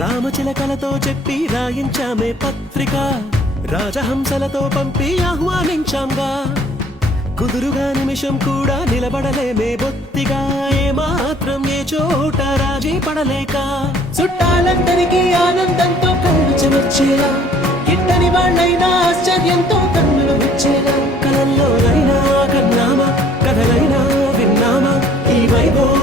రామచిలకలతో చెప్పి రాయించామే పత్రిక, రాజహంసలతో పంపి ఆహ్వానించాంగా. కుదురుగా నిమిషం కూడా నిలబడలేమే బొత్తిగా, ఏ మాత్రం ఏ చోట రాజీ పడలేక. చుట్టాలందరికీ ఆనందంతో కళ్ళు చెమర్చేలా, గిట్టని వాళ్ళైనా ఆశ్చర్యంతో కన్నులు వచ్చేలా. కలల్లోనైనా కన్నామా, కథలైనా విన్నామా, ఈ వైభవం